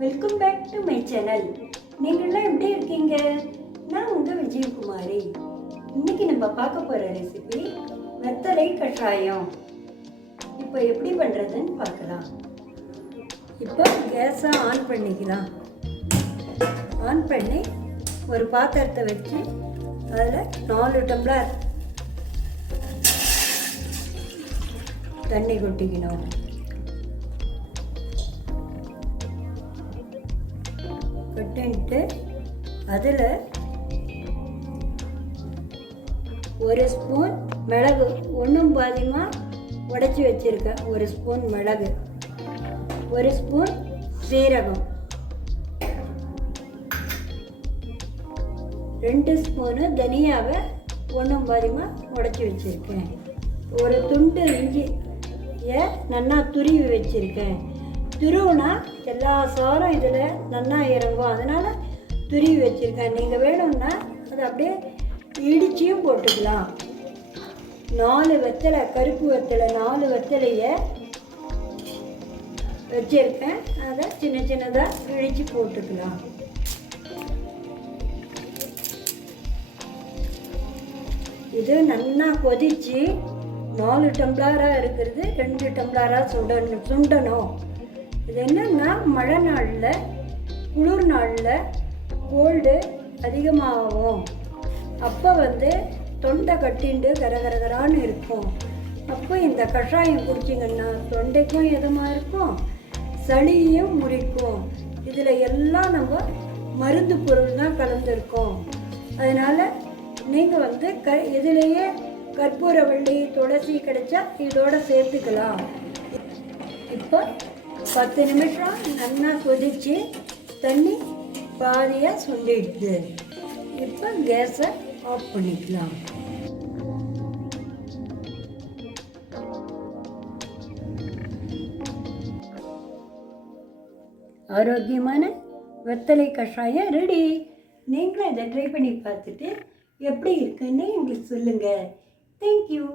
Welcome back to my channel. நீங்கள்லாம் எப்படி இருக்கீங்க? நான் உங்கள் விஜயகுமாரி. இன்னைக்கு நம்ம பார்க்க போகிற ரெசிபி வெத்தலை கஷாயம். இப்போ எப்படி பண்ணுறதுன்னு பார்க்கலாம். இப்போ கேஸை ஆன் பண்ணிக்கலாம். ஆன் பண்ணி ஒரு பாத்திரத்தை வச்சு அதில் 4 டம்ளர் தண்ணி கொட்டிக்கணும். கொட்டின்ட்டு அதில் 1 ஸ்பூன் மிளகு, ஒன்றும் பாதியமாக உடைச்சி வச்சுருக்கேன். 1 ஸ்பூன் மிளகு, 1 ஸ்பூன் சீரகம், 2 ஸ்பூனு தனியாவை ஒன்றும் பாதியமாக உடைச்சி வச்சுருக்கேன். ஒரு துண்டு இஞ்சியை நல்லா துருவி வச்சுருக்கேன். துருவுனா எல்லா சாரும் இதில் நல்லா இறங்கும், அதனால் துருவி வச்சுருக்கேன். நீங்கள் வேணும்னா அதை அப்படியே இடிச்சியும் போட்டுக்கலாம். 4 வெத்தலை, கருப்பு வெத்தலை 4 வெத்தலையை வச்சுருக்கேன். அதை சின்ன சின்னதாக இடித்து போட்டுக்கலாம். இது நல்லா கொதித்து 4 டம்ளராக இருக்கிறது 2 டம்ளராக சுண்டணும். இது என்னன்னா மழை நாளில், குளிர் நாளில் கோல்டு அதிகமாகும். அப்போ தொண்டை கட்டிண்டு கரகரகரான்னு இருக்கும். அப்போ இந்த கஷாயம் குடிச்சிங்கன்னா தொண்டைக்கும் இதமாக இருக்கும், சளியும் முறிக்கும். இதில் எல்லாம் நம்ம மருந்து பொருள் தான் கலந்துருக்கோம். அதனால் நீங்கள் இதிலேயே கற்பூரவள்ளி, துளசி கிடைச்சா இதோட சேர்த்துக்கலாம். இப்போ 10 நிமிஷம் நல்லா கொதித்து தண்ணி பாதியாக சுண்டிடுது. இப்போ கேஸை ஆஃப் பண்ணிக்கலாம். ஆரோக்கியமான வெத்தலை கஷாயம் ரெடி. நீங்களும் இதை ட்ரை பண்ணி பார்த்துட்டு எப்படி இருக்குன்னு எங்களுக்கு சொல்லுங்கள். தேங்க்யூ.